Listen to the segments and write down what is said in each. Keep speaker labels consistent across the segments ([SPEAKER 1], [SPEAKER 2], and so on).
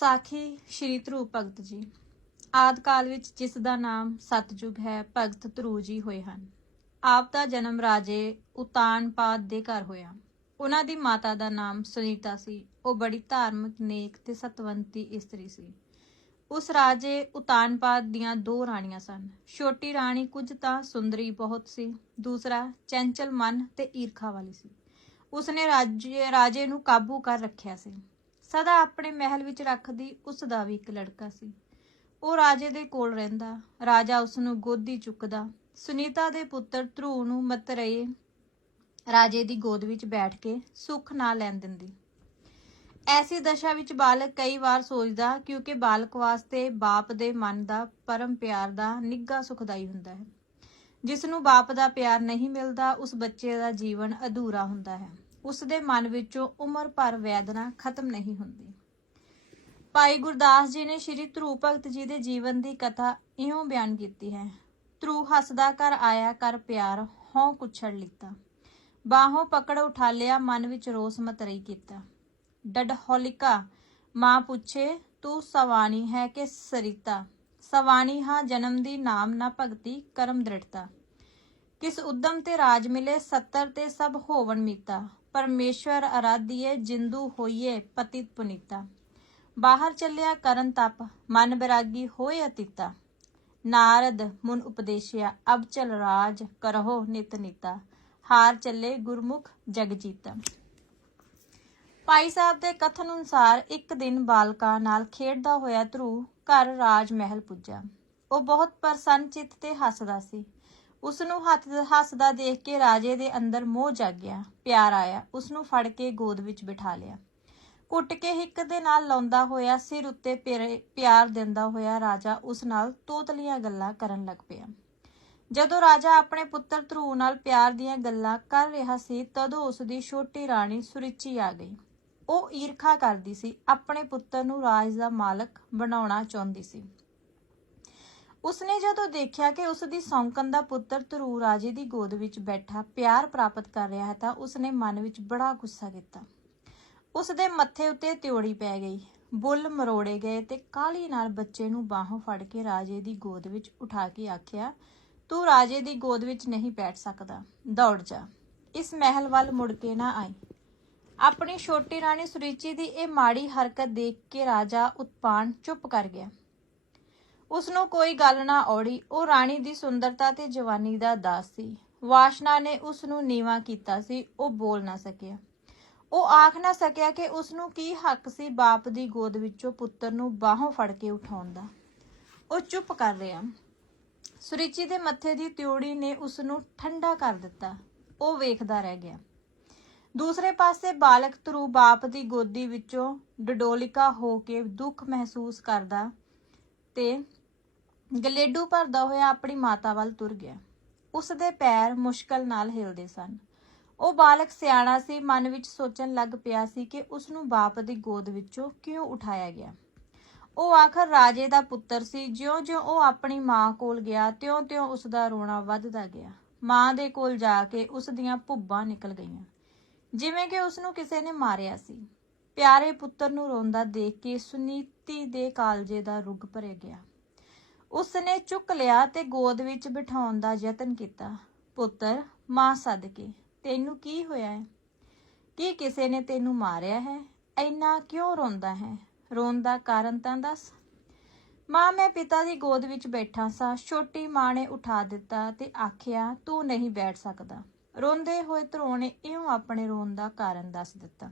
[SPEAKER 1] ਸਾਖੀ ਸ਼੍ਰੀ ਧਰੂ ਭਗਤ ਜੀ। ਆਦ ਕਾਲ ਵਿੱਚ ਜਿਸ ਦਾ ਨਾਮ ਸਤਜੁਗ ਹੈ, ਭਗਤ ਧਰੂ ਜੀ ਹੋਏ ਹਨ। ਆਪ ਦਾ ਜਨਮ ਰਾਜੇ ਉਤਾਨਪਾਦ ਦੇ ਘਰ ਹੋਇਆ। ਉਹਨਾਂ ਦੀ ਮਾਤਾ ਦਾ ਨਾਮ ਸੁਨੀਤਾ ਸੀ। ਉਹ ਬੜੀ ਧਾਰਮਿਕ, ਨੇਕ ਤੇ ਸਤਵੰਤੀ ਇਸਤਰੀ ਸੀ। ਉਸ ਰਾਜੇ ਉਤਾਨਪਾਦ ਦੀਆਂ ਦੋ ਰਾਣੀਆਂ ਸਨ। ਛੋਟੀ ਰਾਣੀ ਕੁਝ ਤਾਂ ਸੁੰਦਰੀ ਬਹੁਤ ਸੀ, ਦੂਸਰਾ ਚੰਚਲ ਮਨ ਤੇ ਈਰਖਾ ਵਾਲੀ ਸੀ। ਉਸਨੇ ਰਾਜੇ ਰਾਜੇ ਨੂੰ ਕਾਬੂ ਕਰ ਰੱਖਿਆ ਸੀ। ਸਦਾ ਆਪਣੇ ਮਹਿਲ ਵਿੱਚ ਰੱਖਦੀ ਉਸ ਦਾ ਵੀ ਇੱਕ ਲੜਕਾ ਸੀ। ਉਹ ਰਾਜੇ ਦੇ ਕੋਲ ਰਹਿੰਦਾ। ਰਾਜਾ ਉਸ ਨੂੰ ਗੋਦੀ ਚੁੱਕਦਾ। ਸੁਨੀਤਾ ਦੇ ਪੁੱਤਰ ਧਰੂ ਨੂੰ ਮਤਰੇਏ ਰਾਜੇ ਦੀ ਗੋਦ ਵਿੱਚ ਬੈਠ ਕੇ ਸੁੱਖ ਨਾ ਲੈਣ ਦਿੰਦੀ। ਐਸੀ ਦਸ਼ਾ ਵਿੱਚ ਬਾਲਕ ਕਈ ਵਾਰ ਸੋਚਦਾ, ਕਿਉਂਕਿ ਬਾਲਕ ਵਾਸਤੇ ਬਾਪ ਦੇ ਮਨ ਦਾ ਪਰਮ ਪਿਆਰ ਦਾ ਨਿੱਘਾ ਸੁਖਦਾਈ ਹੁੰਦਾ ਹੈ। ਜਿਸ ਨੂੰ ਬਾਪ ਦਾ ਪਿਆਰ ਨਹੀਂ ਮਿਲਦਾ, ਉਸ ਬੱਚੇ ਦਾ ਜੀਵਨ ਅਧੂਰਾ ਹੁੰਦਾ ਹੈ। ਉਸ ਦੇ ਮਨ ਵਿੱਚੋਂ ਉਮਰ ਭਰ ਵੈਦਨਾ ਖਤਮ ਨਹੀਂ ਹੁੰਦੀ। ਭਾਈ ਗੁਰਦਾਸ ਜੀ ਨੇ ਸ਼੍ਰੀ ਧਰੂ ਭਗਤ ਜੀ ਦੇ ਜੀਵਨ ਦੀ ਕਥਾ ਇਉਂ ਬਿਆਨ ਕੀਤੀ ਹੈ। ਧਰੂ ਹੱਸਦਾ ਕਰ ਆਇਆ ਕਰ ਪਿਆਰ, ਹਉ ਕੁਛੜ ਲਿੱਤਾ। ਬਾਹੋਂ ਪਕੜ ਉਠਾ ਲਿਆ, ਮਨ ਵਿੱਚ ਰੋਸ ਮਤਰਈ ਕੀਤਾ। ਡਡ ਮਾਂ ਪੁੱਛੇ, ਤੂੰ ਸਵਾਣੀ ਹੈ ਕਿ ਸਰਿਤਾ? ਸਵਾਣੀ ਹਾਂ, ਜਨਮ ਦੀ ਨਾਮ ਨਾ ਭਗਤੀ, ਕਰਮ ਦ੍ਰਿੜਤਾ। ਕਿਸ ਉਦਮ ਤੇ ਰਾਜ ਮਿਲੇ, ਸੱਤਰ ਤੇ ਸਭ ਹੋਵਣ ਮੀਤਾ। ਪਰਮੇਸ਼ਵਰ ਅਰਾਧੀਏ ਜਿੰਦੂ ਹੋਈਏ ਪਤਿਤ ਪੁਨੀਤਾ। ਬਾਹਰ ਚੱਲਿਆ ਕਰਨ ਤਪ, ਮਨ ਬਿਰਾਗੀ ਹੋਏ ਅਤੀਤਾ। ਨਾਰਦ ਮੁਨ ਉਪਦੇਸ਼ਿਆ, ਅਬ ਚਲ ਰਾਜ ਕਰਹੋ ਨਿਤ ਨੀਤਾ। ਹਾਰ ਚੱਲੇ ਗੁਰਮੁਖ ਜਗ ਜੀਤਾ। ਭਾਈ ਸਾਹਿਬ ਦੇ ਕਥਨ ਅਨੁਸਾਰ ਇੱਕ ਦਿਨ ਬਾਲਕਾ ਨਾਲ ਖੇਡਦਾ ਹੋਇਆ ਧਰੂ ਘਰ ਰਾਜ ਮਹਿਲ ਪੁੱਜਾ। ਉਹ ਬਹੁਤ ਪ੍ਰਸੰਨ ਚਿੱਤ ਤੇ ਹੱਸਦਾ ਸੀ। ਉਸ ਨੂੰ ਹੱਥ ਹੱਸਦਾ ਦੇਖ ਕੇ ਰਾਜੇ ਦੇ ਅੰਦਰ ਮੋਹ ਜਾਗ ਪਿਆਰ ਆਇਆ। ਉਸ ਨੂੰ ਫੜ ਕੇ ਗੋਦ ਵਿੱਚ ਬਿਠਾ ਲਿਆ। ਕੁੱਟ ਕੇ ਹਿੱਕ ਦੇ ਨਾਲ ਲਾਉਂਦਾ ਹੋਇਆ ਸਿਰ ਉੱਤੇ ਪਿਆਰ ਦਿੰਦਾ ਹੋਇਆ ਰਾਜਾ ਉਸ ਨਾਲ ਤੋਤਲੀਆਂ ਗੱਲਾਂ ਕਰਨ ਲੱਗ ਪਿਆ। ਜਦੋਂ ਰਾਜਾ ਆਪਣੇ ਪੁੱਤਰ ਧਰੂ ਨਾਲ ਪਿਆਰ ਦੀਆਂ ਗੱਲਾਂ ਕਰ ਰਿਹਾ ਸੀ, ਤਦੋਂ ਉਸ ਦੀ ਛੋਟੀ ਰਾਣੀ ਸੁਰਿਚੀ ਆ ਗਈ। ਉਹ ਈਰਖਾ ਕਰਦੀ ਸੀ, ਆਪਣੇ ਪੁੱਤਰ ਨੂੰ ਰਾਜ ਦਾ ਮਾਲਕ ਬਣਾਉਣਾ ਚਾਹੁੰਦੀ ਸੀ। ਉਸਨੇ ਜਦੋਂ ਦੇਖਿਆ ਕਿ ਉਸ ਦੀ ਸੌਂਕਣ ਦਾ ਪੁੱਤਰ ਧਰੂ ਰਾਜੇ ਦੀ ਗੋਦ ਵਿੱਚ ਬੈਠਾ ਪਿਆਰ ਪ੍ਰਾਪਤ ਕਰ ਰਿਹਾ ਹੈ ਤਾਂ ਉਸਨੇ ਮਨ ਵਿੱਚ ਬੜਾ ਗੁੱਸਾ ਕੀਤਾ। ਉਸ ਦੇ ਮੱਥੇ ਉੱਤੇ ਤਿਉੜੀ ਪੈ ਗਈ। ਬੁੱਲ ਮਰੋੜੇ ਗਏ ਤੇ ਕਾਲੀ ਨਾਲ ਬੱਚੇ ਨੂੰ ਬਾਹੋਂ ਫੜ ਕੇ ਰਾਜੇ ਦੀ ਗੋਦ ਵਿੱਚ ਉਠਾ ਕੇ ਆਖਿਆ, ਤੂੰ ਰਾਜੇ ਦੀ ਗੋਦ ਵਿੱਚ ਨਹੀਂ ਬੈਠ ਸਕਦਾ। ਦੌੜ ਜਾ। ਇਸ ਮਹਿਲ ਵੱਲ ਮੁੜ ਕੇ ਨਾ ਆਈ। ਆਪਣੀ ਛੋਟੀ ਰਾਣੀ ਸੁਰੀਚੀ ਦੀ ਇਹ ਮਾੜੀ ਹਰਕਤ ਦੇਖ ਕੇ ਰਾਜਾ ਉਤਪਾਨ ਚੁੱਪ ਕਰ ਗਿਆ। ਉਸ ਨੂੰ ਕੋਈ ਗੱਲ ਨਾ ਔੜੀ। ਉਹ ਰਾਣੀ ਦੀ ਸੁੰਦਰਤਾ ਤੇ ਜਵਾਨੀ ਦਾ ਦਾਸ ਸੀ। ਵਾਸ਼ਨਾ ਨੇ ਉਸ ਨੂੰ ਨੀਵਾ ਕੀਤਾ ਸੀ। ਉਹ ਬੋਲ ਨਾ ਸਕਿਆ। ਉਹ ਆਖ ਨਾ ਸਕਿਆ ਕਿ ਉਸ ਨੂੰ ਕੀ ਹੱਕ ਸੀ ਬਾਪ ਦੀ ਗੋਦ ਵਿੱਚੋਂ ਪੁੱਤਰ ਨੂੰ ਬਾਹੋਂ ਫੜ ਕੇ ਉਠਾਉਣ ਦਾ। ਉਹ ਚੁੱਪ ਕਰ ਰਿਹਾ। ਸੁਰੀਚੀ ਦੇ ਮੱਥੇ ਦੀ ਤਿਉੜੀ ਨੇ ਉਸ ਨੂੰ ਠੰਡਾ ਕਰ ਦਿੱਤਾ। ਉਹ ਵੇਖਦਾ ਰਹਿ ਗਿਆ। ਦੂਸਰੇ ਪਾਸੇ ਬਾਲਕ ਧਰੂ ਬਾਪ ਦੀ ਗੋਦੀ ਵਿੱਚੋਂ ਡਡੋਲਿਕਾ ਹੋ ਕੇ ਦੁੱਖ ਮਹਿਸੂਸ ਕਰਦਾ ਤੇ ਗਲੇਡੂ ਭਰਦਾ ਹੋਇਆ ਆਪਣੀ ਮਾਤਾ ਵੱਲ ਤੁਰ ਗਿਆ। ਉਸ ਦੇ ਪੈਰ ਮੁਸ਼ਕਲ ਨਾਲ ਹਿਲਦੇ ਸਨ। ਉਹ ਬਾਲਕ ਸਿਆਣਾ ਸੀ, ਮਨ ਵਿੱਚ ਸੋਚਣ ਲੱਗ ਪਿਆ ਸੀ ਕਿ ਉਸ ਨੂੰ ਬਾਪ ਦੀ ਗੋਦ ਵਿੱਚੋਂ ਕਿਉਂ ਉਠਾਇਆ ਗਿਆ। ਉਹ ਆਖਰ ਰਾਜੇ ਦਾ ਪੁੱਤਰ ਸੀ। ਜਿਉਂ-ਜਿਉਂ ਉਹ ਆਪਣੀ ਮਾਂ ਕੋਲ ਗਿਆ, ਤਿਉਂ-ਤਿਉਂ ਉਸ ਦਾ ਰੋਣਾ ਵੱਧਦਾ ਗਿਆ। ਮਾਂ ਦੇ ਕੋਲ ਜਾ ਕੇ ਉਸ ਦੀਆਂ ਭੁੱਬਾਂ ਨਿਕਲ ਗਈਆਂ। ਜਿਵੇਂ ਕਿ ਉਸ ਨੂੰ ਕਿਸੇ ਨੇ ਮਾਰਿਆ ਸੀ। ਪਿਆਰੇ ਪੁੱਤਰ ਨੂੰ ਰੋਂਦਾ ਦੇਖ ਕੇ ਸੁਨੀਤੀ ਦੇ ਕਾਲਜੇ ਦਾ ਰੁੱਗ ਭਰਿਆ ਗਿਆ। ਉਸ ਨੇ ਚੁੱਕ ਲਿਆ ਤੇ ਗੋਦ ਵਿੱਚ ਬਿਠਾਉਣ ਦਾ ਯਤਨ ਕੀਤਾ। ਪੁੱਤਰ, ਮਾਂ ਸਦਕੇ, ਤੈਨੂੰ ਕੀ ਹੋਇਆ ਹੈ? ਕੀ ਕਿਸੇ ਨੇ ਤੈਨੂੰ ਮਾਰਿਆ ਹੈ? ਇੰਨਾ ਕਿਉਂ ਰੋਂਦਾ ਹੈ? ਰੋਣ ਦਾ ਕਾਰਨ ਤਾਂ ਦੱਸ। ਮਾਂ, ਮੈਂ ਪਿਤਾ ਦੀ ਗੋਦ ਵਿੱਚ ਬੈਠਾ ਸਾਂ। ਛੋਟੀ ਮਾਂ ਨੇ ਉਠਾ ਦਿੱਤਾ ਤੇ ਆਖਿਆ, ਤੂੰ ਨਹੀਂ ਬੈਠ ਸਕਦਾ। ਰੋਂਦੇ ਹੋਏ ਧਰੋਂ ਨੇ ਇਉਂ ਆਪਣੇ ਰੋਣ ਦਾ ਕਾਰਨ ਦੱਸ ਦਿੱਤਾ।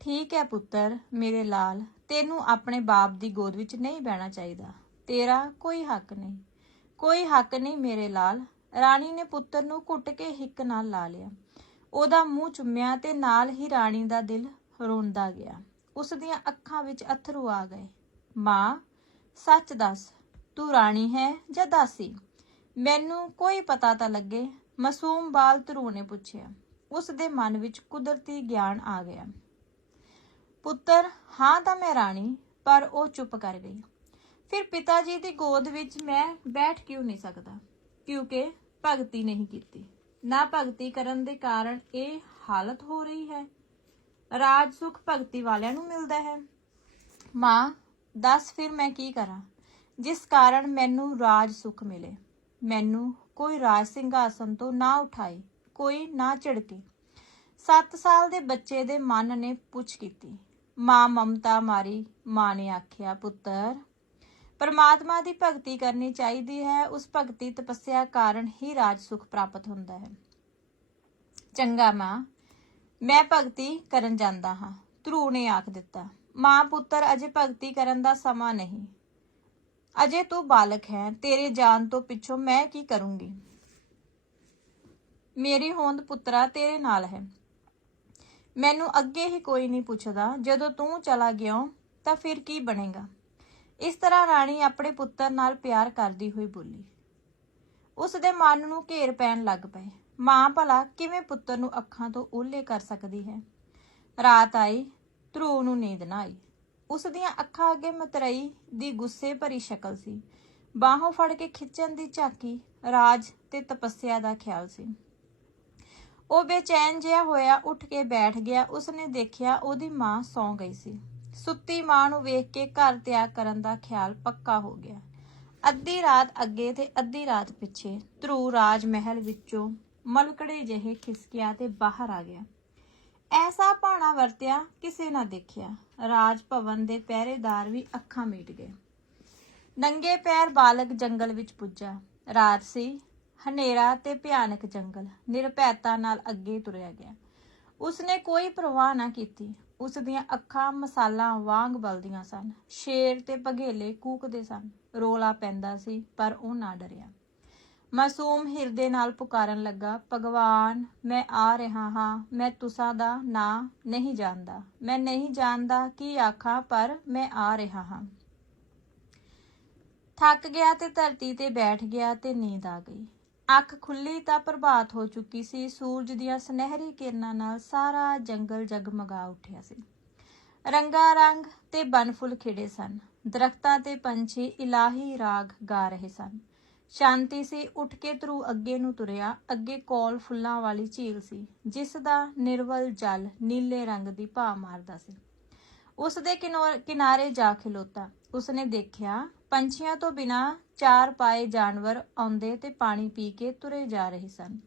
[SPEAKER 1] ਠੀਕ ਹੈ ਪੁੱਤਰ, ਮੇਰੇ ਲਾਲ, ਤੈਨੂੰ ਆਪਣੇ ਬਾਪ ਦੀ ਗੋਦ ਵਿੱਚ ਨਹੀਂ ਬਹਿਣਾ ਚਾਹੀਦਾ। ਤੇਰਾ ਕੋਈ ਹੱਕ ਨਹੀਂ। ਕੋਈ ਹੱਕ ਨਹੀਂ ਮੇਰੇ ਲਾਲ। ਰਾਣੀ ਨੇ ਪੁੱਤਰ ਨੂੰ ਘੁੱਟ ਕੇ ਹਿੱਕ ਨਾਲ ਲਾ ਲਿਆ। ਉਹਦਾ ਮੂੰਹ ਚੁੰਮਿਆ ਤੇ ਨਾਲ ਹੀ ਰਾਣੀ ਦਾ ਦਿਲ ਰੋਂਦਾ ਗਿਆ। ਉਸ ਦੀਆਂ ਅੱਖਾਂ ਵਿੱਚ ਅਥਰੂ ਆ ਗਏ। ਮਾਂ, ਸੱਚ ਦੱਸ, ਤੂੰ ਰਾਣੀ ਹੈ ਜਾਂ ਦਾਸੀ? ਮੈਨੂੰ ਕੋਈ ਪਤਾ ਤਾਂ ਲੱਗੇ, ਮਾਸੂਮ ਬਾਲ ਧਰੂ ਨੇ ਪੁੱਛਿਆ। ਉਸ ਦੇ ਮਨ ਵਿੱਚ ਕੁਦਰਤੀ ਗਿਆਨ ਆ ਗਿਆ। ਪੁੱਤਰ, ਹਾਂ ਤਾਂ ਮੈਂ ਰਾਣੀ, ਪਰ ਉਹ ਚੁੱਪ ਕਰ ਗਈ। ਫਿਰ ਪਿਤਾ ਜੀ ਦੀ ਗੋਦ ਵਿੱਚ ਮੈਂ ਬੈਠ ਕਿਉਂ ਨਹੀਂ ਸਕਦਾ? ਕਿਉਂਕਿ ਭਗਤੀ ਨਹੀਂ ਕੀਤੀ। ਨਾ ਭਗਤੀ ਕਰਨ ਦੇ ਕਾਰਨ ਇਹ ਹਾਲਤ ਹੋ ਰਹੀ ਹੈ। ਰਾਜ ਸੁਖ ਭਗਤੀ ਵਾਲਿਆਂ ਨੂੰ ਮਿਲਦਾ ਹੈ। ਮਾਂ, ਦੱਸ ਫਿਰ ਮੈਂ ਕੀ ਕਰਾਂ? ਜਿਸ ਕਾਰਨ ਮੈਨੂੰ ਰਾਜ ਸੁਖ ਮਿਲੇ। ਮੈਨੂੰ ਕੋਈ ਰਾਜ ਸਿੰਘਾਸਨ ਤੋਂ ਨਾ ਉਠਾਏ, ਕੋਈ ਨਾ ਝਿੜਕੇ। 7 ਸਾਲ ਦੇ ਬੱਚੇ ਦੇ ਮਨ ਨੇ ਪੁੱਛ ਕੀਤੀ। ਮਾਂ ਮਮਤਾ ਮਾਰੀ, ਮਾਂ ਨੇ ਆਖਿਆ, ਪੁੱਤਰ ਪਰਮਾਤਮਾ ਦੀ ਭਗਤੀ ਕਰਨੀ ਚਾਹੀਦੀ ਹੈ, ਉਸ ਭਗਤੀ ਤਪੱਸਿਆ ਕਾਰਨ ਹੀ ਰਾਜ ਸੁਖ ਪ੍ਰਾਪਤ ਹੁੰਦਾ ਹੈ। ਚੰਗਾ ਮਾਂ, ਮੈਂ ਭਗਤੀ ਕਰਨ ਜਾਂਦਾ ਹਾਂ, ਧਰੂ ਨੇ ਆਖ ਦਿੱਤਾ। ਮਾਂ ਪੁੱਤਰ, ਅਜੇ ਭਗਤੀ ਕਰਨ ਦਾ ਸਮਾਂ ਨਹੀਂ। ਅਜੇ ਤੂੰ ਬਾਲਕ ਹੈ, ਤੇਰੇ ਜਾਨ ਤੋਂ ਪਿੱਛੋਂ ਮੈਂ ਕੀ ਕਰੂੰਗੀ? ਮੇਰੀ ਹੋਂਦ ਪੁੱਤਰਾ ਤੇਰੇ ਨਾਲ ਹੈ। ਮੈਨੂੰ ਅੱਗੇ ਹੀ ਕੋਈ ਨਹੀਂ ਪੁੱਛਦਾ, ਜਦੋਂ ਤੂੰ ਚਲਾ ਗਿਆ ਤਾਂ ਫਿਰ ਕੀ ਬਣੇਗਾ? ਇਸ ਤਰ੍ਹਾਂ ਰਾਣੀ ਆਪਣੇ ਪੁੱਤਰ ਨਾਲ ਪਿਆਰ ਕਰਦੀ ਹੋਈ ਬੋਲੀ। ਉਸ ਦੇ ਮਨ ਨੂੰ ਘੇਰ ਪੈਣ ਲੱਗ ਪਏ। ਮਾਂ ਭਲਾ ਕਿਵੇਂ ਪੁੱਤਰ ਨੂੰ ਅੱਖਾਂ ਤੋਂ ਓਹਲੇ ਕਰ ਸਕਦੀ ਹੈ? ਰਾਤ ਆਈ ਧਰੂ ਨੂੰ ਨੀਂਦ ਨਾ ਆਈ। ਉਸ ਦੀਆਂ ਅੱਖਾਂ ਅੱਗੇ ਮਤਰਈ ਦੀ ਗੁੱਸੇ ਭਰੀ ਸ਼ਕਲ ਸੀ। ਬਾਹੋਂ ਫੜ ਕੇ ਖਿੱਚਣ ਦੀ ਝਾਕੀ, ਰਾਜ ਤੇ ਤਪੱਸਿਆ ਦਾ ਖਿਆਲ ਸੀ। ਉਹ ਬੇਚੈਨ ਜਿਹਾ ਹੋਇਆ ਉੱਠ ਕੇ ਬੈਠ ਗਿਆ। ਉਸਨੇ ਦੇਖਿਆ ਉਹਦੀ ਮਾਂ ਸੌਂ ਗਈ ਸੀ। ਸੁੱਤੀ ਮਾਂ ਨੂੰ ਵੇਖ ਕੇ ਘਰ ਤਿਆਰ ਕਰਨ ਦਾ ਖਿਆਲ ਪੱਕਾ ਹੋ ਗਿਆ। ਅੱਧੀ ਰਾਤ ਅੱਗੇ ਤੇ ਅੱਧੀ ਰਾਤ ਪਿੱਛੇ ਧਰੂ ਰਾਜ ਮਹਿਲ ਵਿੱਚੋਂ ਮਲਕੜੇ ਜਿਹੇ ਖਿਸਕਿਆ ਤੇ ਬਾਹਰ ਆ ਗਿਆ। ਐਸਾ ਭਾਣਾ ਵਰਤਿਆ ਕਿਸੇ ਨਾ ਦੇਖਿਆ। ਰਾਜ ਭਵਨ ਦੇ ਪਹਿਰੇਦਾਰ ਵੀ ਅੱਖਾਂ ਮੀਟ ਗਏ। ਨੰਗੇ ਪੈਰ ਬਾਲਕ ਜੰਗਲ ਵਿੱਚ ਪੁੱਜਾ। ਰਾਤ ਸੀ। ਹਨੇਰਾ ਤੇ ਭਿਆਨਕ ਜੰਗਲ। ਨਿਰਭੈਤਾ ਨਾਲ ਅੱਗੇ ਤੁਰਿਆ ਗਿਆ। ਉਸਨੇ ਕੋਈ ਪਰਵਾਹ ਨਾ ਕੀਤੀ। ਉਸ ਦੀਆਂ ਅੱਖਾਂ ਮਸਾਲਾਂ ਵਾਂਗ ਬਲਦੀਆਂ ਸਨ। ਸ਼ੇਰ ਤੇ ਪਘੇਲੇ ਕੂਕਦੇ ਸਨ। ਰੋਲਾ ਪੈਂਦਾ ਸੀ, ਪਰ ਉਹ ਨਾ ਡਰਿਆ। ਮਾਸੂਮ ਹਿਰਦੇ ਨਾਲ ਪੁਕਾਰਨ ਲੱਗਾ, ਭਗਵਾਨ, ਮੈਂ ਆ ਰਿਹਾ ਹਾਂ। ਮੈਂ ਤੁਸਾਂ ਦਾ ਨਾਂ ਨਹੀਂ ਜਾਣਦਾ। ਮੈਂ ਨਹੀਂ ਜਾਣਦਾ ਕੀ ਆਖਾਂ, ਪਰ ਮੈਂ ਆ ਰਿਹਾ ਹਾਂ। ਥੱਕ ਗਿਆ ਤੇ ਧਰਤੀ ਤੇ ਬੈਠ ਗਿਆ ਤੇ ਨੀਂਦ ਆ ਗਈ। ਅੱਖ ਖੁੱਲੀ ਤਾਂ ਪ੍ਰਭਾਤ ਹੋ ਚੁੱਕੀ ਸੀ। ਸੂਰਜ ਦੀਆਂ ਸੁਨਹਿਰੀ ਕਿਰਨਾਂ ਨਾਲ ਸਾਰਾ ਜੰਗਲ ਜਗਮਗਾ ਉੱਠਿਆ ਸੀ। ਰੰਗਾ ਰੰਗ ਤੇ ਬਨ ਫੁੱਲ ਖਿੜੇ ਸਨ। ਦਰਖਤਾਂ ਤੇ ਪੰਛੀ ਇਲਾਹੀ ਰਾਗ ਗਾ ਰਹੇ ਸਨ। ਸ਼ਾਂਤੀ ਸੀ, ਉੱਠ ਕੇ ਧਰੂ ਅੱਗੇ ਨੂੰ ਤੁਰਿਆ। ਅੱਗੇ ਕੋਲ ਫੁੱਲਾਂ ਵਾਲੀ ਝੀਲ ਸੀ, ਜਿਸ ਦਾ ਨਿਰਵਲ ਜਲ ਨੀਲੇ ਰੰਗ ਦੀ ਭਾ ਮਾਰਦਾ ਸੀ। ਉਸ ਦੇ ਕਿਨੋ- ਕਿਨਾਰੇ ਜਾ ਖਲੋਤਾ। ਉਸਨੇ ਦੇਖਿਆ, ਪੰਛੀਆਂ ਤੋਂ ਬਿਨਾ ਚਾਰ ਪਾਏ ਜਾਨਵਰ ਆਉਂਦੇ ਤੇ ਪਾਣੀ ਪੀ ਕੇ ਤੁਰੇ ਜਾ ਰਹੇ ਸਨ।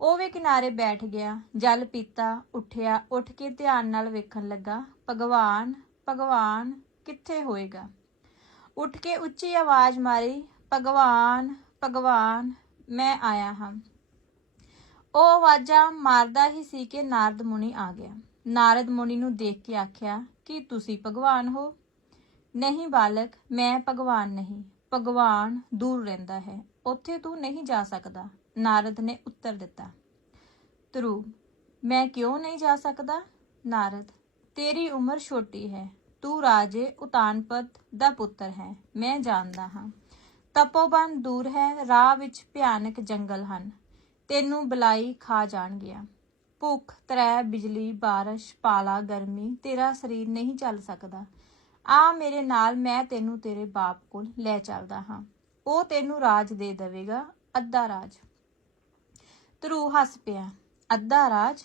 [SPEAKER 1] ਉਹ ਵੀ ਕਿਨਾਰੇ ਬੈਠ ਗਿਆ, ਜਲ ਪੀਤਾ, ਉੱਠਿਆ, ਉੱਠ ਕੇ ਧਿਆਨ ਨਾਲ ਵੇਖਣ ਲੱਗਾ, ਭਗਵਾਨ ਭਗਵਾਨ, ਕਿੱਥੇ ਹੋਏਗਾ? ਉੱਠ ਕੇ ਉੱਚੀ ਆਵਾਜ਼ ਮਾਰੀ, ਭਗਵਾਨ ਭਗਵਾਨ, ਮੈਂ ਆਇਆ ਹਾਂ। ਉਹ ਆਵਾਜ਼ਾਂ ਮਾਰਦਾ ਹੀ ਸੀ ਕਿ ਨਾਰਦ ਮੁਨੀ ਆ ਗਿਆ। ਨਾਰਦ ਮੁਨੀ ਨੂੰ ਦੇਖ ਕੇ ਆਖਿਆ, ਕਿ ਤੁਸੀਂ ਭਗਵਾਨ ਹੋ? ਨਹੀਂ ਬਾਲਕ, ਮੈਂ ਭਗਵਾਨ ਨਹੀਂ। ਭਗਵਾਨ ਦੂਰ ਰਹਿੰਦਾ ਹੈ। ਉੱਥੇ ਤੂੰ ਨਹੀਂ ਜਾ ਸਕਦਾ। ਨਾਰਦ ਨੇ ਉੱਤਰ ਦਿੱਤਾ। ਧਰੂਬ ਮੈਂ ਕਿਉਂ ਨਹੀਂ ਜਾ ਸਕਦਾ? ਨਾਰਦ, ਤੇਰੀ ਉਮਰ ਛੋਟੀ ਹੈ। ਤੂੰ ਰਾਜੇ ਉਤਾਨਪਤ ਦਾ ਪੁੱਤਰ ਹੈ। ਮੈਂ ਜਾਣਦਾ ਹਾਂ। ਤਪੋਬਨ ਦੂਰ ਹੈ। ਰਾਹ ਵਿੱਚ ਭਿਆਨਕ ਜੰਗਲ ਹਨ। ਤੈਨੂੰ ਬਲਾਈ ਖਾ ਜਾਣਗੀਆਂ। ਭੁੱਖ, ਤਰੈ, ਬਿਜਲੀ, ਬਾਰਿਸ਼, ਪਾਲਾ, ਗਰਮੀ, ਤੇਰਾ ਸਰੀਰ ਨਹੀਂ ਚੱਲ ਸਕਦਾ। ਆ ਮੇਰੇ ਨਾਲ ਮੈਂ ਤੈਨੂੰ ਤੇਰੇ ਬਾਪ ਕੋਲ ਲੈ ਚੱਲਦਾ ਹਾਂ। ਉਹ ਤੈਨੂੰ ਰਾਜ ਦੇ ਦੇਵੇਗਾ, ਅੱਧਾ ਰਾਜ। ਧਰੂ ਹੱਸ ਪਿਆ, ਅੱਧਾ ਰਾਜ?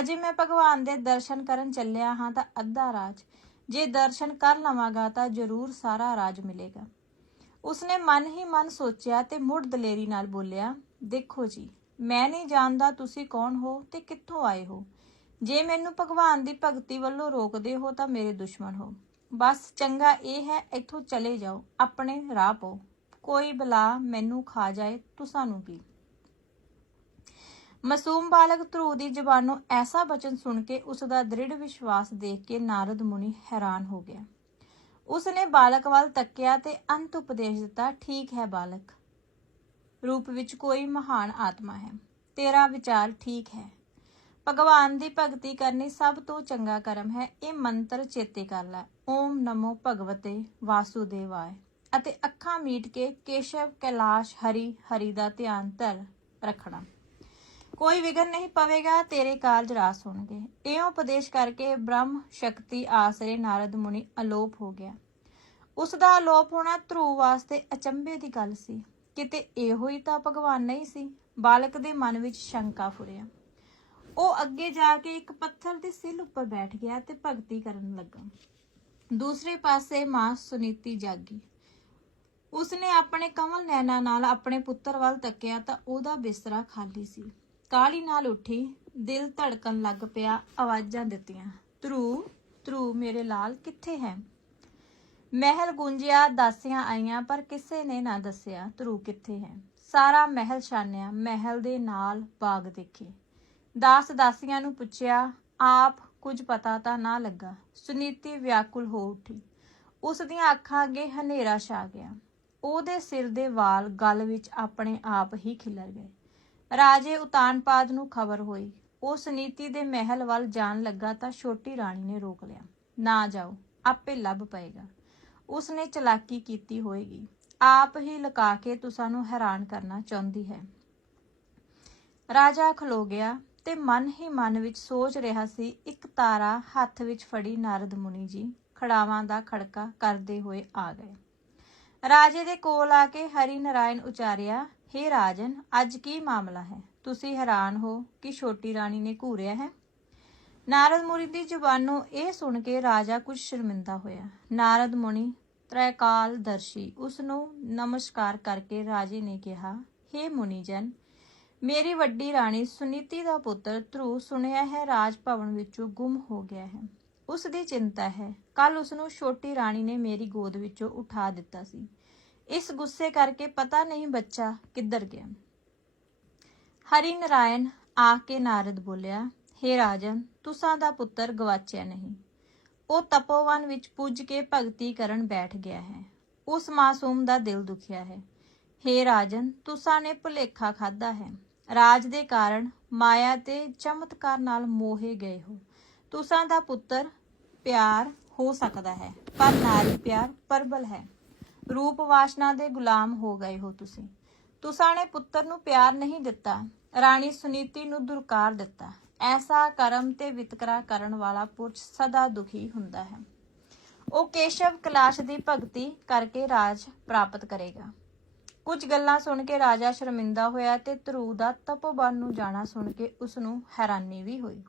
[SPEAKER 1] ਅਜੇ ਮੈਂ ਭਗਵਾਨ ਦੇ ਦਰਸ਼ਨ ਕਰਨ ਚੱਲਿਆ ਹਾਂ ਤਾਂ ਅੱਧਾ ਰਾਜ। ਜੇ ਦਰਸ਼ਨ ਕਰ ਲਵਾਂਗਾ ਤਾਂ ਜ਼ਰੂਰ ਸਾਰਾ ਰਾਜ ਮਿਲੇਗਾ। ਉਸਨੇ ਮਨ ਹੀ ਮਨ ਸੋਚਿਆ ਤੇ ਮੁੜ ਦਲੇਰੀ ਨਾਲ ਬੋਲਿਆ, ਦੇਖੋ ਜੀ ਮੈਂ ਨਹੀਂ ਜਾਣਦਾ ਤੁਸੀਂ ਕੌਣ ਹੋ ਤੇ ਕਿੱਥੋਂ ਆਏ ਹੋ। ਜੇ ਮੈਨੂੰ ਭਗਵਾਨ ਦੀ ਭਗਤੀ ਵੱਲੋਂ ਰੋਕਦੇ ਹੋ ਤਾਂ ਮੇਰੇ ਦੁਸ਼ਮਣ ਹੋ। ਬਸ ਚੰਗਾ ਇਹ ਹੈ, ਇੱਥੋਂ ਚਲੇ ਜਾਓ, ਆਪਣੇ ਰਾਹ ਪੋ ਕੋਈ ਬਲਾ ਮੈਨੂੰ ਖਾ ਜਾਏ, ਤੁਸਾਂ ਨੂੰ ਕੀ ਮਾਸੂਮ ਬਾਲਕ ਧਰੂ ਦੀ ਜ਼ਬਾਨੋਂ ਐਸਾ ਬਚਨ ਸੁਣ ਕੇ ਉਸ ਦਾ ਦ੍ਰਿੜ ਵਿਸ਼ਵਾਸ ਦੇਖ ਕੇ ਨਾਰਦ ਮੁਨੀ ਹੈਰਾਨ ਹੋ ਗਿਆ। ਉਸ ਨੇ ਬਾਲਕ ਵੱਲ ਤੱਕਿਆ ਤੇ ਅੰਤ ਉਪਦੇਸ਼ ਦਿੱਤਾ, ਠੀਕ ਹੈ ਬਾਲਕ ਰੂਪ ਵਿੱਚ ਕੋਈ ਮਹਾਨ ਆਤਮਾ ਹੈ। ਤੇਰਾ ਵਿਚਾਰ ਠੀਕ ਹੈ। ਭਗਵਾਨ ਦੀ ਭਗਤੀ ਕਰਨੀ ਸਭ ਤੋਂ ਚੰਗਾ ਕਰਮ ਹੈ। ਇਹ ਮੰਤਰ ਚੇਤੇ ਕਰ ਲੈ। ਓਮ ਨਮੋ ਭਗਵਤੇ ਵਾਸੁਦੇਵਾਏ। ਅਤੇ ਅੱਖਾਂ ਮੀਟ ਕੇ ਕੇਸ਼ਵ, ਕੈਲਾਸ਼, ਹਰੀ ਹਰੀ ਦਾ ਧਿਆਨ ਧਰ ਰੱਖਣਾ। ਕੋਈ ਵਿਗਨ ਨਹੀਂ ਪਵੇਗਾ, ਤੇਰੇ ਕਾਰਜ ਰਾਸ ਹੋਣਗੇ। ਇਹ ਉਪਦੇਸ਼ ਕਰਕੇ ਬ੍ਰਹਮ, ਸ਼ਕਤੀ, ਆਸਰੇ, ਨਾਰਦ ਮੁਨੀ ਅਲੋਪ ਹੋ ਗਿਆ। ਉਸ ਦਾ ਅਲੋਪ ਹੋਣਾ ਧਰੂ ਵਾਸਤੇ ਅਚੰਭੇ ਦੀ ਗੱਲ ਸੀ। ਕਿਤੇ ਇਹੋ ਹੀ ਤਾਂ ਭਗਵਾਨ ਨਹੀਂ ਸੀ। ਬਾਲਕ ਦੇ ਮਨ ਵਿੱਚ ਸ਼ੰਕਾ ਫੁਰਿਆ। ਉਹ ਅੱਗੇ ਜਾ ਕੇ ਇੱਕ ਪੱਥਰ ਦੇ ਸਿਲ ਉੱਪਰ ਬੈਠ ਗਿਆ ਤੇ ਭਗਤੀ ਕਰਨ ਲੱਗਾ। ਦੂਸਰੇ ਪਾਸੇ ਮਾਂ ਸੁਨੀਤੀ ਜਾਗੀ। ਉਸਨੇ ਆਪਣੇ ਕਮਲ ਨੈਣਾ ਨਾਲ ਆਪਣੇ ਪੁੱਤਰ ਵੱਲ ਤੱਕਿਆ ਤਾਂ ਉਹਦਾ ਬਿਸਤਰਾ ਖਾਲੀ ਸੀ। ਕਾਲੀ ਨਾਲ ਉੱਠੀ, ਦਿਲ ਧੜਕਣ ਲੱਗ ਪਿਆ ਆਵਾਜ਼ਾਂ ਦਿੱਤੀਆਂ। ਧਰੂ ਧਰੂ, ਮੇਰੇ ਲਾਲ ਕਿੱਥੇ ਹੈ? ਮਹਿਲ ਗੁੰਜਿਆ ਦਾਸੀਆਂ ਆਈਆਂ, ਪਰ ਕਿਸੇ ਨੇ ਨਾ ਦੱਸਿਆ ਧਰੂ ਕਿੱਥੇ ਹੈ। ਸਾਰਾ ਮਹਿਲ ਛਾਨਿਆ, ਮਹਿਲ ਦੇ ਨਾਲ ਬਾਗ ਦੇਖੇ। ਦਾਸ ਦਾਸੀਆਂ ਨੂੰ ਪੁੱਛਿਆ, ਆਪ ਕੁਝ ਪਤਾ ਤਾਂ ਨਾ ਲੱਗਾ? ਸੁਨੀਤੀ ਵਿਆਕੁਲ ਹੋ ਉੱਠੀ। ਉਸ ਦੀਆਂ ਅੱਖਾਂ ਅੱਗੇ ਹਨੇਰਾ ਛਾ ਗਿਆ। ਉਹਦੇ ਸਿਰ ਦੇ ਵਾਲ ਗਲ ਵਿੱਚ ਆਪਣੇ ਆਪ ਹੀ ਖਿਲਰ ਗਏ। ਰਾਜੇ ਉਤਾਨਪਾਦ ਨੂੰ ਖਬਰ ਹੋਈ। ਉਹ ਸੁਨੀਤੀ ਦੇ ਮਹਿਲ ਵੱਲ ਜਾਣ ਲੱਗਾ ਤਾਂ ਛੋਟੀ ਰਾਣੀ ਨੇ ਰੋਕ ਲਿਆ। ਨਾ ਜਾਓ, ਆਪੇ ਲੱਭ ਪਏਗਾ। ਉਸਨੇ ਚਲਾਕੀ ਕੀਤੀ ਹੋਏਗੀ। ਆਪ ਹੀ ਲੁਕਾ ਕੇ ਤੁਸਾਂ ਨੂੰ ਹੈਰਾਨ ਕਰਨਾ ਚਾਹੁੰਦੀ ਹੈ। ਰਾਜਾ ਖਲੋ ਗਿਆ ਤੇ ਮਨ ਹੀ ਮਨ ਵਿੱਚ ਸੋਚ ਰਿਹਾ ਸੀ, ਇੱਕ ਤਾਰਾ ਹੱਥ ਵਿੱਚ ਫੜੀ ਨਾਰਦ ਮੁਨੀ ਜੀ ਖੜਾਵਾਂ ਦਾ ਖੜਕਾ ਕਰਦੇ ਹੋਏ ਆ ਗਏ। ਰਾਜੇ ਦੇ ਕੋਲ ਆ ਕੇ ਹਰੀ ਨਾਰਾਇਣ ਉਚਾਰਿਆ हे ਰਾਜਨ, ਅੱਜ ਕੀ ਮਾਮਲਾ ਹੈ? ਤੁਸੀਂ ਹੈਰਾਨ ਹੋ ਕਿ ਛੋਟੀ ਰਾਣੀ ਨੇ ਘੂਰਿਆ ਹੈ? ਨਾਰਦ ਮੁਨੀ ਦੀ ਜ਼ੁਬਾਨੋਂ ਇਹ ਸੁਣ ਕੇ ਰਾਜਾ ਕੁਝ ਸ਼ਰਮਿੰਦਾ ਹੋਇਆ। ਨਾਰਦ ਮੁਨੀ ਤ੍ਰੈਕਾਲ ਦਰਸ਼ੀ ਉਸ ਨੂੰ ਨਮਸਕਾਰ ਕਰਕੇ ਰਾਜੇ ਨੇ ਕਿਹਾ हे ਮੁਨੀਜਨ, ਮੇਰੀ ਵੱਡੀ ਰਾਣੀ ਸੁਨੀਤੀ ਦਾ ਪੁੱਤਰ ਧਰੂ ਸੁਣਿਆ ਹੈ, ਰਾਜ ਭਵਨ ਵਿੱਚੋਂ ਗੁੰਮ ਹੋ ਗਿਆ ਹੈ। ਉਸ ਦੀ ਚਿੰਤਾ ਹੈ ਕੱਲ ਉਸ ਨੂੰ ਛੋਟੀ ਰਾਣੀ ਨੇ ਮੇਰੀ ਗੋਦ ਵਿੱਚੋਂ ਉਠਾ ਦਿੱਤਾ ਸੀ। ਇਸ ਗੁੱਸੇ ਕਰਕੇ ਪਤਾ ਨਹੀਂ ਬੱਚਾ ਕਿੱਧਰ ਗਿਆ। ਹਰੀ ਨਾਰਾਇਣ ਆ ਕੇ ਨਾਰਦ ਬੋਲਿਆ हे ਰਾਜਨ ਤੁਸਾਂ ਦਾ ਪੁੱਤਰ ਗਵਾਚਿਆ ਨਹੀਂ। ਉਹ ਤਪੋਵਨ ਵਿੱਚ ਪੁੱਜ ਕੇ ਭਗਤੀ ਕਰਨ ਬੈਠ ਗਿਆ ਹੈ। ਉਸ ਮਾਸੂਮ ਦਾ ਦਿਲ ਦੁਖਿਆ ਹੈ। हे ਰਾਜਨ ਤੁਸਾਂ ਨੇ ਭੁਲੇਖਾ ਖਾਦਾ ਹੈ। ਰਾਜ ਦੇ ਕਾਰਨ ਮਾਇਆ ਤੇ ਚਮਤਕਾਰ ਨਾਲ ਮੋਹੇ ਗਏ ਹੋ। ਤੁਸਾਂ ਦਾ ਪੁੱਤਰ ਪਿਆਰ ਹੋ ਸਕਦਾ ਹੈ, ਪਰ ਨਾਰੀ ਪਿਆਰ ਪਰਬਲ ਹੈ। ਰੂਪ ਵਾਸ਼ਨਾ ਦੇ ਗੁਲਾਮ ਹੋ ਗਏ ਹੋ ਤੁਸੀਂ। ਤੁਸਾਂ ਨੇ ਪੁੱਤਰ ਨੂੰ ਪਿਆਰ ਨਹੀਂ ਦਿੱਤਾ। ਰਾਣੀ ਸੁਨੀਤੀ ਨੂੰ ਦੁਰਕਾਰ ਦਿੱਤਾ। ਐਸਾ ਕਰਮ ਤੇ ਵਿਤਕਰਾ ਕਰਨ ਵਾਲਾ ਪੁਰਸ਼ ਸਦਾ ਦੁਖੀ ਹੁੰਦਾ ਹੈ। ਉਹ ਕੇਸ਼ਵ ਕਲਾਸ਼ ਦੀ ਭਗਤੀ ਕਰਕੇ ਰਾਜ ਪ੍ਰਾਪਤ ਕਰੇਗਾ। ਕੁਝ ਗੱਲਾਂ ਸੁਣ ਕੇ ਰਾਜਾ ਸ਼ਰਮਿੰਦਾ ਹੋਇਆ ਤੇ ਧਰੂ ਦਾ ਤਪੋਬਨ ਨੂੰ ਜਾਣਾ ਸੁਣ ਕੇ ਉਸ ਨੂੰ ਹੈਰਾਨੀ ਵੀ ਹੋਈ।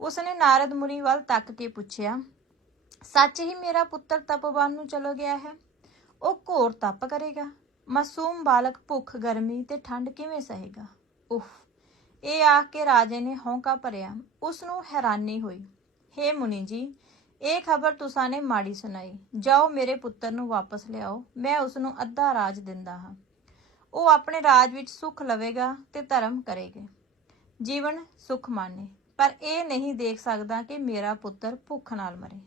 [SPEAKER 1] ਉਸਨੇ ਨਾਰਦ ਮੁਨੀ ਵੱਲ ਤੱਕ ਕੇ ਪੁੱਛਿਆ, ਸੱਚ ਹੀ ਮੇਰਾ ਪੁੱਤਰ ਤਪੋਬਨ ਨੂੰ ਚਲੋ ਗਿਆ ਹੈ? ਉਹ ਘੋਰ ਤਪ ਕਰੇਗਾ? ਮਾਸੂਮ ਬਾਲਕ ਭੁੱਖ ਗਰਮੀ ਤੇ ਠੰਡ ਕਿਵੇਂ ਸਹੇਗਾ? ਉਫ ਇਹ ਆਖ ਕੇ ਰਾਜੇ ਨੇ ਹੌਂਕਾ ਭਰਿਆ। ਉਸ ਨੂੰ ਹੈਰਾਨੀ ਹੋਈ। हे ਮੁਨੀ ਜੀ, ਇਹ ਖਬਰ ਤੁਸਾਂ ਨੇ ਮਾੜੀ ਸੁਣਾਈ। ਜਾਓ ਮੇਰੇ ਪੁੱਤਰ ਨੂੰ ਵਾਪਸ ਲਿਆਓ। ਮੈਂ ਉਸ ਨੂੰ ਅੱਧਾ ਰਾਜ ਦਿੰਦਾ ਹਾਂ। ਉਹ ਆਪਣੇ ਰਾਜ ਵਿੱਚ ਸੁਖ ਲਵੇਗਾ ਤੇ ਧਰਮ ਕਰੇਗਾ। ਜੀਵਨ ਸੁਖ ਮਾਨੇ। ਪਰ ਇਹ ਨਹੀਂ ਦੇਖ ਸਕਦਾ ਕਿ ਮੇਰਾ ਪੁੱਤਰ ਭੁੱਖ ਨਾਲ ਮਰੇ।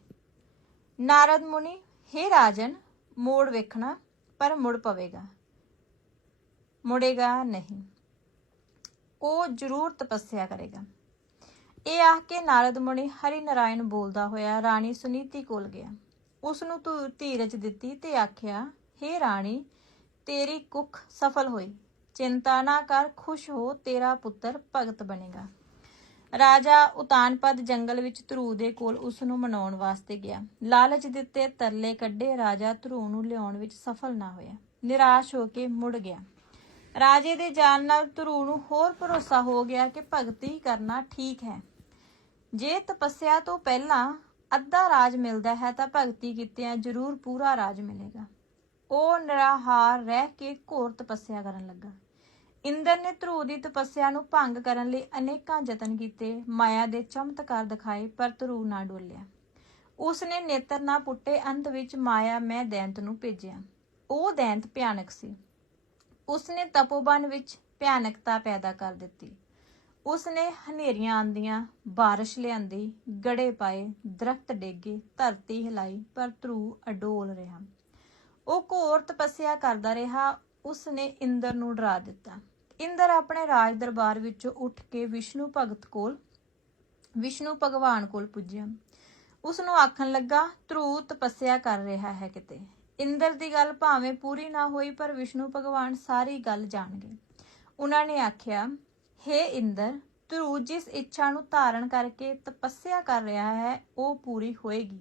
[SPEAKER 1] ਨਾਰਦ ਮੁਨੀ हे ਰਾਜਨ, ਮੋੜ ਵੇਖਣਾ ਪਰ ਮੁੜ ਪਵੇਗਾ। ਮੁੜੇਗਾ ਨਹੀਂ। ਉਹ ਜ਼ਰੂਰ ਤਪੱਸਿਆ ਕਰੇਗਾ। ਇਹ ਆਖ ਕੇ ਨਾਰਦ ਮੁਨੀ ਹਰੀ ਨਾਰਾਇਣ ਬੋਲਦਾ ਹੋਇਆ ਰਾਣੀ ਸੁਨੀਤੀ ਕੋਲ ਗਿਆ। ਉਸ ਨੂੰ ਧੂ- ਧੀਰਜ ਦਿੱਤੀ ਤੇ ਆਖਿਆ हे ਰਾਣੀ, ਤੇਰੀ ਕੁੱਖ ਸਫਲ ਹੋਈ। ਚਿੰਤਾ ਨਾ ਕਰ, ਖੁਸ਼ ਹੋ, ਤੇਰਾ ਪੁੱਤਰ ਭਗਤ ਬਣੇਗਾ। ਰਾਜਾ ਉਤਾਨਪਦ ਜੰਗਲ ਵਿੱਚ ਧਰੂ ਦੇ ਕੋਲ ਉਸ ਨੂੰ ਮਨਾਉਣ ਵਾਸਤੇ ਗਿਆ। ਲਾਲਚ ਦਿੱਤੇ ਤਰਲੇ ਕੱਢੇ, ਰਾਜਾ ਧਰੂ ਨੂੰ ਲਿਆਉਣ ਵਿੱਚ ਸਫਲ ਨਾ ਹੋਇਆ। ਨਿਰਾਸ਼ ਹੋ ਕੇ ਮੁੜ ਗਿਆ। ਰਾਜੇ ਦੇ ਜਾਣ ਨਾਲ ਧਰੂ ਨੂੰ ਹੋਰ ਭਰੋਸਾ ਹੋ ਗਿਆ ਕਿ ਭਗਤੀ ਕਰਨਾ ਠੀਕ ਹੈ। ਜੇ ਤਪੱਸਿਆ ਤੋਂ ਪਹਿਲਾਂ ਅੱਧਾ ਰਾਜ ਮਿਲਦਾ ਹੈ ਤਾਂ ਭਗਤੀ ਕੀਤਿਆਂ ਜ਼ਰੂਰ ਪੂਰਾ ਰਾਜ ਮਿਲੇਗਾ। ਉਹ ਨਿਰਾਹਾਰ ਰਹਿ ਕੇ ਘੋਰ ਤਪੱਸਿਆ ਕਰਨ ਲੱਗਾ। ਇੰਦਰ ਨੇ ਧਰੂ ਦੀ ਤਪੱਸਿਆ ਨੂੰ ਭੰਗ ਕਰਨ ਲਈ ਅਨੇਕਾਂ ਯਤਨ ਕੀਤੇ, ਮਾਇਆ ਦੇ ਚਮਤਕਾਰ ਦਿਖਾਏ, ਪਰ ਧਰੂ ਨਾ ਡੋਲਿਆ। ਉਸ ਨੇ ਨੇਤਰ ਨਾ ਪੁੱਟੇ, ਅੰਤ ਵਿੱਚ ਮਾਇਆ ਮੈਂ ਦੈਂਤ ਨੂੰ ਭੇਜਿਆ। ਉਹ ਦੈਂਤ ਭਿਆਨਕ ਸੀ। ਉਸਨੇ ਤਪੋਬਨ ਵਿੱਚ ਭਿਆਨਕਤਾ ਪੈਦਾ ਕਰ ਦਿੱਤੀ। ਉਸਨੇ ਹਨੇਰੀਆਂ ਆਂਦੀਆਂ ਬਾਰਿਸ਼ ਲਿਆਂਦੀ, ਗੜੇ ਪਾਏ, ਦਰਖਤ ਡੇਗੇ, ਧਰਤੀ ਹਿਲਾਈ, ਪਰ ਧਰੂ ਅਡੋਲ ਰਿਹਾ। ਉਹ ਘੋਰ ਤਪੱਸਿਆ ਕਰਦਾ ਰਿਹਾ, ਉਸਨੇ ਇੰਦਰ ਨੂੰ ਡਰਾ ਦਿੱਤਾ। ਇੰਦਰ ਆਪਣੇ ਰਾਜ ਦਰਬਾਰ ਵਿੱਚੋਂ ਉੱਠ ਕੇ ਵਿਸ਼ਨੂੰ ਭਗਤ ਕੋਲ, ਵਿਸ਼ਨੂੰ ਭਗਵਾਨ ਕੋਲ ਪੁੱਜਿਆ। ਉਸ ਨੂੰ ਆਖਣ ਲੱਗਾ, ਧਰੂ ਤਪੱਸਿਆ ਕਰ ਰਿਹਾ ਹੈ ਕਿਤੇ। ਇੰਦਰ ਦੀ ਗੱਲ ਭਾਵੇਂ ਪੂਰੀ ਨਾ ਹੋਈ, ਪਰ ਵਿਸ਼ਨੂੰ ਭਗਵਾਨ ਸਾਰੀ ਗੱਲ ਜਾਣਗੇ। ਉਹਨਾਂ ਨੇ ਆਖਿਆ हे ਇੰਦਰ, ਧਰੂ ਜਿਸ ਇੱਛਾ ਨੂੰ ਧਾਰਨ ਕਰਕੇ ਤਪੱਸਿਆ ਕਰ ਰਿਹਾ ਹੈ, ਉਹ ਪੂਰੀ ਹੋਏਗੀ।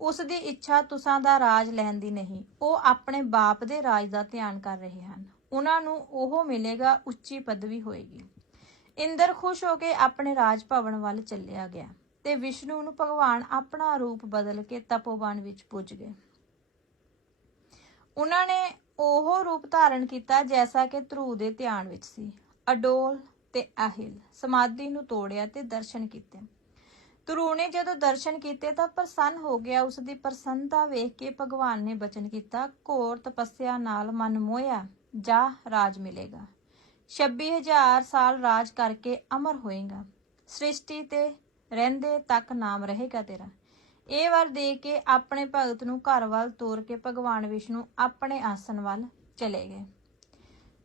[SPEAKER 1] ਉਸ ਦੀ ਇੱਛਾ ਤੁਸਾਂ ਦਾ ਰਾਜ ਲੈਣ ਦੀ ਨਹੀਂ, ਉਹ ਆਪਣੇ ਬਾਪ ਦੇ ਰਾਜ ਦਾ ਧਿਆਨ ਕਰ ਰਹੇ ਹਨ। ਉਹਨਾਂ ਨੂੰ ਉਹ ਮਿਲੇਗਾ, ਉੱਚੀ ਪਦਵੀ ਹੋਏਗੀ। ਇੰਦਰ ਖੁਸ਼ ਹੋ ਕੇ ਆਪਣੇ ਰਾਜ ਭਵਨ ਵੱਲ ਚੱਲਿਆ ਗਿਆ ਤੇ ਵਿਸ਼ਨੂੰ ਨੂੰ ਭਗਵਾਨ ਆਪਣਾ ਰੂਪ ਬਦਲ ਕੇ ਤਪੋਵਨ ਵਿੱਚ ਪੁੱਜ ਗਏ। ਉਹਨਾਂ ਨੇ ਉਹ ਰੂਪ ਧਾਰਨ ਕੀਤਾ ਜੈਸਾ ਕਿ ਧਰੂ ਦੇ ਧਿਆਨ ਵਿੱਚ ਸੀ। ਅਡੋਲ ਤੇ ਅਹਿਲ ਸਮਾਧੀ ਨੂੰ ਤੋੜਿਆ ਤੇ ਦਰਸ਼ਨ ਕੀਤੇ। ਧਰੂ ਨੇ ਜਦੋਂ ਦਰਸ਼ਨ ਕੀਤੇ ਤਾਂ ਪ੍ਰਸੰਨ ਹੋ ਗਿਆ। ਉਸ ਦੀ ਪ੍ਰਸੰਨਤਾ ਵੇਖ ਕੇ ਭਗਵਾਨ ਨੇ ਬਚਨ ਕੀਤਾ, ਘੋਰ ਤਪੱਸਿਆ ਨਾਲ ਮਨ ਮੋਹਿਆ, ਜਾ ਰਾਜ ਮਿਲੇਗਾ। 26000 ਸਾਲ ਰਾਜ ਕਰਕੇ ਅਮਰ ਹੋਏਗਾ। ਸ੍ਰਿਸ਼ਟੀ ਤੇ ਰਹਿੰਦੇ ਤੱਕ ਨਾਮ ਰਹੇਗਾ ਤੇਰਾ। ਇਹ ਵਰ ਦੇ ਕੇ ਆਪਣੇ ਭਗਤ ਨੂੰ ਘਰ ਵੱਲ ਤੋਰ ਕੇ ਭਗਵਾਨ ਵਿਸ਼ਨੂੰ ਆਪਣੇ ਆਸਨ ਵੱਲ ਚਲੇ ਗਏ।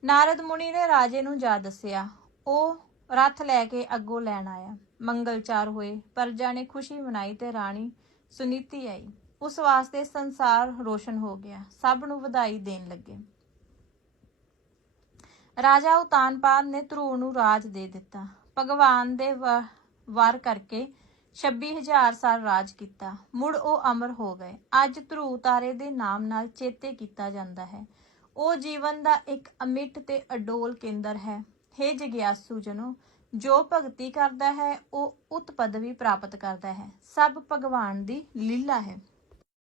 [SPEAKER 1] ਨਾਰਦ ਮੁਨੀ ਨੇ ਰਾਜੇ ਨੂੰ ਜਾ ਦੱਸਿਆ, ਉਹ ਰੱਥ ਲੈ ਕੇ ਅੱਗੋਂ ਲੈਣ ਆਇਆ। ਮੰਗਲਚਾਰ ਹੋਏ, ਪਰਜਾ ਨੇ ਖੁਸ਼ੀ ਮਨਾਈ ਤੇ ਰਾਣੀ ਸੁਨੀਤੀ ਆਈ। ਉਸ ਵਾਸਤੇ ਸੰਸਾਰ ਰੋਸ਼ਨ ਹੋ ਗਿਆ, ਸਭ ਨੂੰ ਵਧਾਈ ਦੇਣ ਲੱਗੇ। ਰਾਜਾ ਉਤਾਨਪਾਦ ਨੇ ਧਰੂ ਨੂੰ ਰਾਜ ਦੇ ਦਿੱਤਾ। ਭਗਵਾਨ ਦੇ ਵ- ਵਰ ਕਰਕੇ 26000 ਸਾਲ ਰਾਜ ਕੀਤਾ। ਮੁੜ ਉਹ ਅਮਰ ਹੋ ਗਏ। ਅੱਜ ਧਰੂ ਤਾਰੇ ਦੇ ਨਾਮ ਨਾਲ ਚੇਤੇ ਕੀਤਾ ਜਾਂਦਾ ਹੈ। ਉਹ ਜੀਵਨ ਦਾ ਇੱਕ ਅਮਿੱਟ ਤੇ ਅਡੋਲ ਕੇਂਦਰ ਹੈ। हे ਜਗਿਆਸੂ ਜਨੋ, ਜੋ ਭਗਤੀ ਕਰਦਾ ਹੈ, ਉਹ ਉਤ ਪਦਵੀ ਪ੍ਰਾਪਤ ਕਰਦਾ ਹੈ। ਸਭ ਭਗਵਾਨ ਦੀ ਲੀਲਾ ਹੈ।